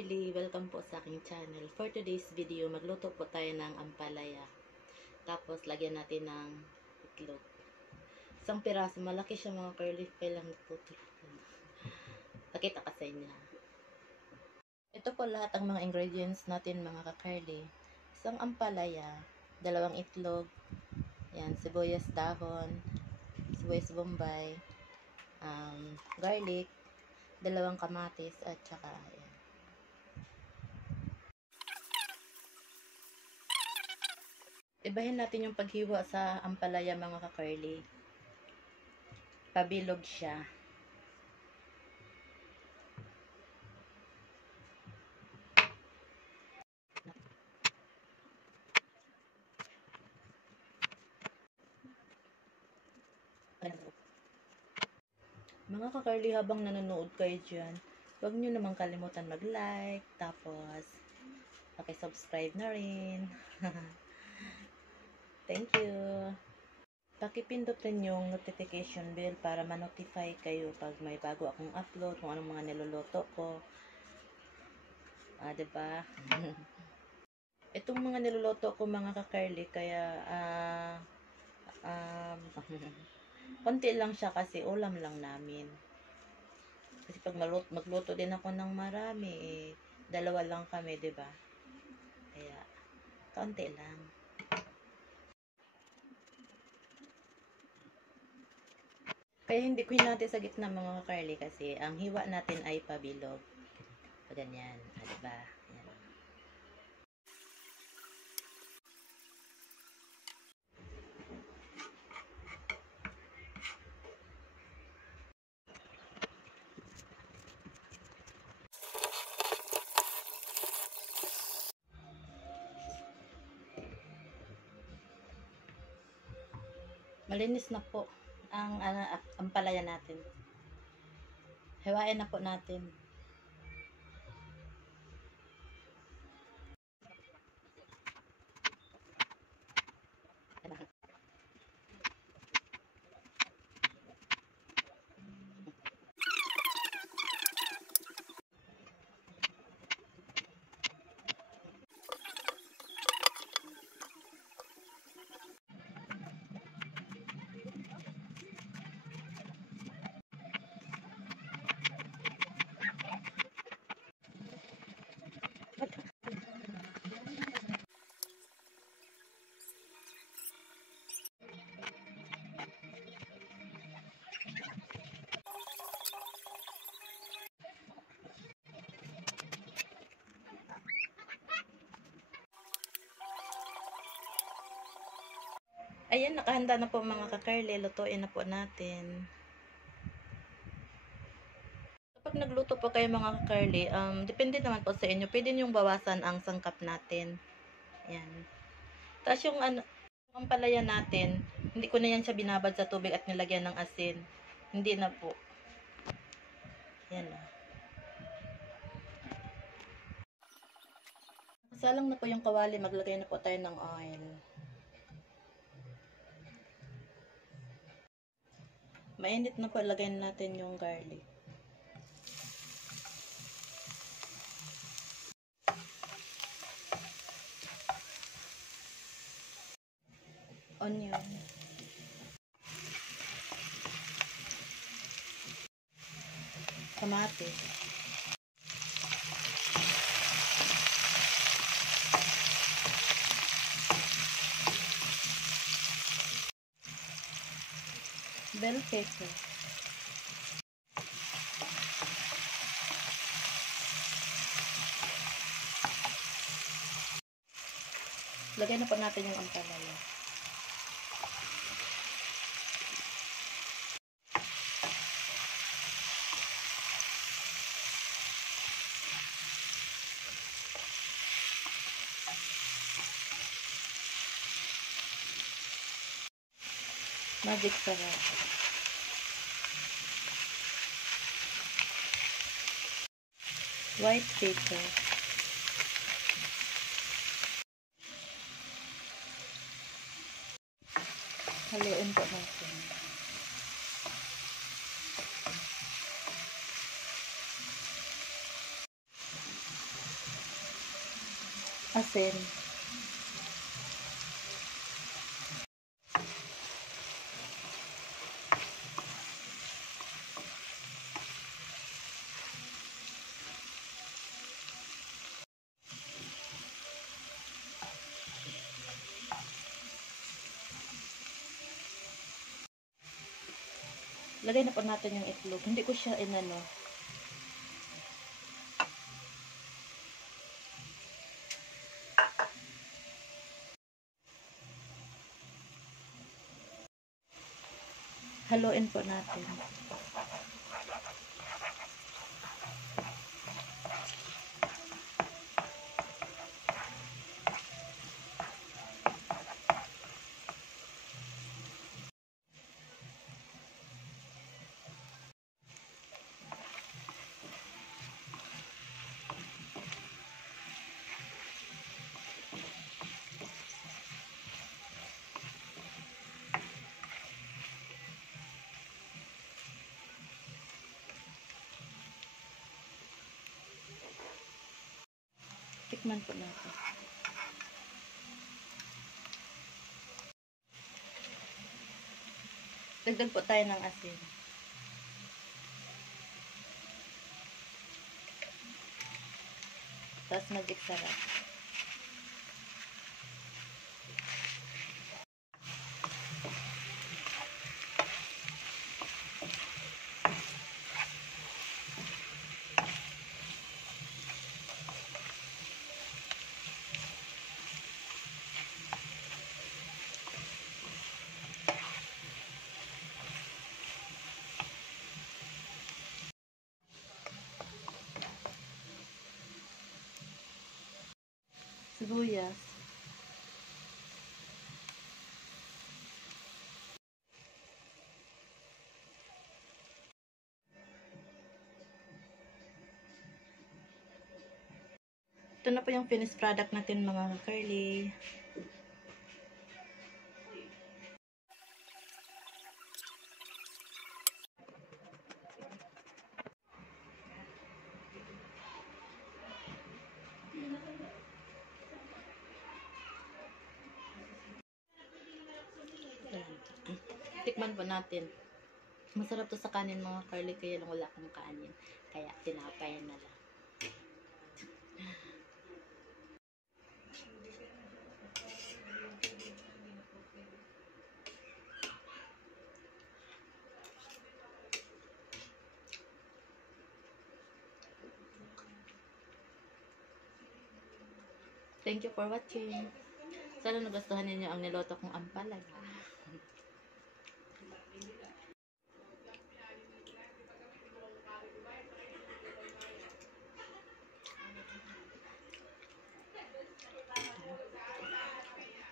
ka-Carly, welcome po sa aking channel. For today's video, magluto po tayo ng ampalaya. Tapos, lagyan natin ng itlog. Isang piraso, malaki siya mga Carly. Kailangan po ito. Nakita ka sa inyo. Ito po lahat ang mga ingredients natin mga ka-Carly. Isang ampalaya, 2 itlog, yan, sibuyas dahon, sibuyas bombay, garlic, 2 kamatis, at saka yan. Ibahin natin yung paghiwa sa ampalaya mga ka-Carly. Pabilog siya. Mga ka-Carly, habang nanonood kayo dyan, huwag nyo namang kalimutan mag-like, tapos paki-subscribe na rin. Thank you. Pakipindutin yung notification bell para ma-notify kayo pag may bago akong upload, kung anong mga niluluto ko. Diba? Itong mga niluluto ko mga ka-Carly, kaya konti lang siya kasi ulam lang namin. Kasi pag magluto din ako ng marami, 2 lang kami, diba? Kaya, konti lang. Kaya hindi ko hinati sa gitna mga ka-Carly kasi ang hiwa natin ay pabilog. O ganyan, diba? Ayan. Malinis na po ang ampalaya natin. Hiwain na po natin. Ayan, nakahanda na po mga ka-Carly. Lutuin na po natin. Kapag nagluto po kayo mga ka-Carly, depende naman po sa inyo. Pwede niyong bawasan ang sangkap natin. Ayan. Tapos yung ampalaya natin, hindi ko na yan siya binabad sa tubig at nilagyan ng asin. Hindi na po. Ayan o. Salang na po yung kawali. Maglagay na po tayo ng oil. Mainit na po, lagay natin yung garlic. Onion. Kamatis. Bell pepper. Lagay na po natin yung ampalaya. Magic sarap. White pepper. Haluin po natin. asin, lagay na po natin yung itlog. Hindi ko siya inano. Haluin po natin. Tikman po natin. Dagdag po tayo ng asin. Tapos mag-isarap. Sibuyas. Ito na po yung finished product natin mga curly. Tikman po natin. Masarap to sa kanin mga curly, kaya lang wala akong kanin. Kaya tinapay na lang. Thank you for watching. Sana nagustuhan ninyo ang niloto kong ampalaya.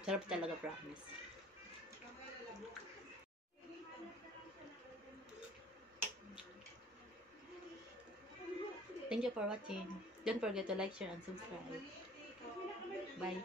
Sarap talaga, promise. Thank you for watching. Don't forget to like, share, and subscribe. Bye.